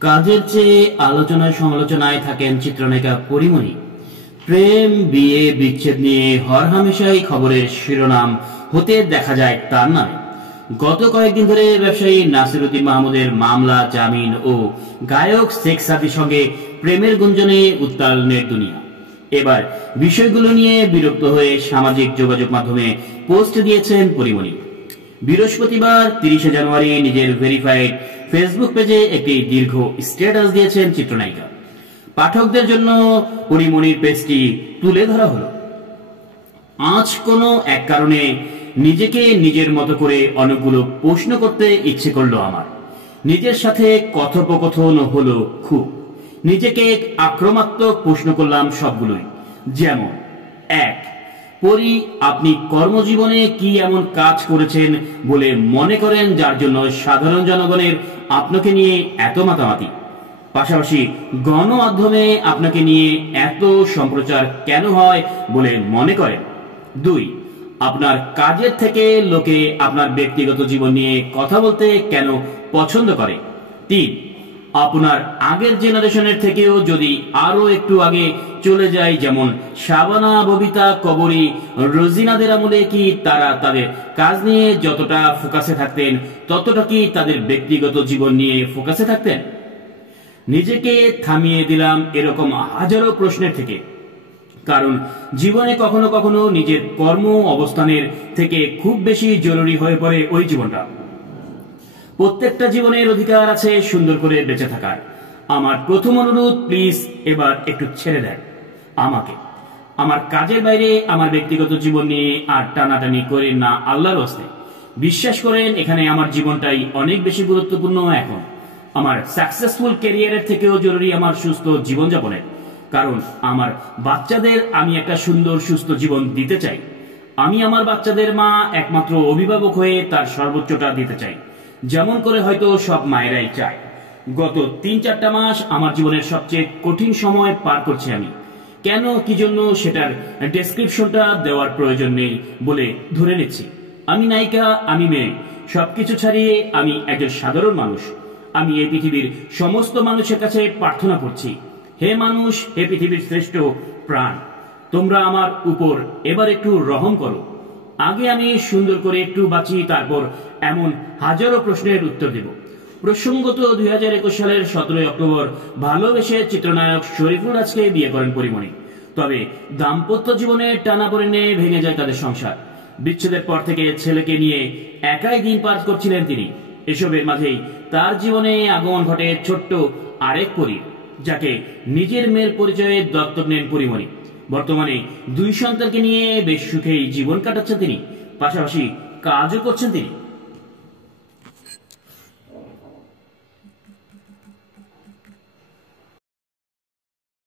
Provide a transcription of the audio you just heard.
কাজের চেয়ে আলোচনায় সমালোচনায় থাকেন চিত্রনায়িকা পরীমনি। প্রেম, বিয়ে, বিচ্ছেদ নিয়ে হরহামেশাই খবরের শিরোনাম হতে দেখা যায় তার নামে। গত কয়েকদিন ধরে ব্যবসায়ী নাসিরউদ্দিন মাহমুদের মামলা, জামিন ও গায়ক শেখ সাদির সঙ্গে প্রেমের গুঞ্জনে উত্তাল নেট দুনিয়া। এবার বিষয়গুলো নিয়ে বিরক্ত হয়ে সামাজিক যোগাযোগ মাধ্যমে পোস্ট দিয়েছেন পরীমনি। বৃহস্পতিবার 30 জানুয়ারি নিজের ভেরিফাইড ফেসবুক পেজে একটি দীর্ঘ স্ট্যাটাস দিয়েছেন চিত্রনায়িকা। পাঠকদের জন্য পরীমনির পেজটি তুলে ধরা হলো। আজ কোনো এক কারণে নিজেকে নিজের মতো করে অনেকগুলো প্রশ্ন করতে ইচ্ছে করলো আমার। নিজের সাথে কথোপকথন হলো খুব। নিজেকে আক্রমণাত্মক প্রশ্ন করলাম সবগুলোই। যেমন 1, পরি, আপনি কর্মজীবনে কি এমন কাজ করেছেন বলে মনে করেন যার জন্য সাধারণ জনগণের আপনাকে নিয়ে এত মাতামাতি? পাশাপাশি গণমাধ্যমে আপনাকে নিয়ে এত সম্প্রচার কেন হয় বলে মনে করেন? 2, আপনার কাজের থেকে লোকে আপনার ব্যক্তিগত জীবন নিয়ে কথা বলতে কেন পছন্দ করে? 3, আপনার আগের জেনারেশনের থেকেও যদি আরো একটু আগে চলে যায়, যেমন শাবানা, ববিতা, কবরী, রোজিনাদের আমলে কি তারা তাদের কাজ নিয়ে যতটা ফোকাসে থাকতেন ততটা কি তাদের ব্যক্তিগত জীবন নিয়ে ফোকাসে থাকতেন? নিজেকে থামিয়ে দিলাম এরকম হাজারো প্রশ্নের থেকে, কারণ জীবনে কখনো কখনো নিজের কর্ম অবস্থানের থেকে খুব বেশি জরুরি হয়ে পড়ে ওই জীবনটা। প্রত্যেকটা জীবনের অধিকার আছে সুন্দর করে বেঁচে থাকার। আমার প্রথম অনুরোধ, প্লিজ এবার একটু ছেড়ে দেন আমাকে। আমার কাজের বাইরে আমার ব্যক্তিগত জীবন নিয়ে আর টানাটানি করেন না আল্লাহর হস্তে। বিশ্বাস করেন, এখানে আমার জীবনটাই অনেক বেশি গুরুত্বপূর্ণ। এখন আমার সাকসেসফুল ক্যারিয়ারের থেকেও জরুরি আমার সুস্থ জীবনযাপনের। কারণ আমার বাচ্চাদের আমি একটা সুন্দর সুস্থ জীবন দিতে চাই। আমি আমার বাচ্চাদের মা, একমাত্র অভিভাবক হয়ে তার সর্বোচ্চটা দিতে চাই, যেমন করে হয়তো সব মায়েরাই চায়। গত 3-4টা মাস আমার জীবনের সবচেয়ে কঠিন সময় পার করছি আমি। কেন, কি জন্য, সেটার ডেসক্রিপশনটা দেওয়ার প্রয়োজন নেই বলে ধরে নিচ্ছি। আমি নায়িকা, আমি মেয়ে, সবকিছু ছাড়িয়ে আমি একজন সাধারণ মানুষ। আমি এই পৃথিবীর সমস্ত মানুষের কাছে প্রার্থনা করছি, হে মানুষ, হে পৃথিবীর শ্রেষ্ঠ প্রাণ, তোমরা আমার উপর এবার একটু রহম করো। আগে আমি সুন্দর করে একটু বাঁচি, তারপর এমন হাজারো প্রশ্নের উত্তর দেব। প্রসঙ্গত 2021 সালের 17 অক্টোবর ভালোবেসে চিত্রনায়ক শরীফুল রাজকে বিয়ে করেন পরীমনি। তবে দাম্পত্য জীবনে টানাপোড়েনে ভেঙে যায় তাদের সংসার। বিচ্ছেদের পর থেকে ছেলেকে নিয়ে একাই দিন পার করছিলেন তিনি। এসবের মাঝেই তার জীবনে আগমন ঘটে ছোট্ট আরেক পরী, যাকে নিজের মেয়ের পরিচয়ে দত্তক নেন পরীমনি। বর্তমানে 2 সন্তানকে নিয়ে বেশ সুখেই জীবন কাটাচ্ছেন তিনি, পাশাপাশি কাজও করছেন তিনি।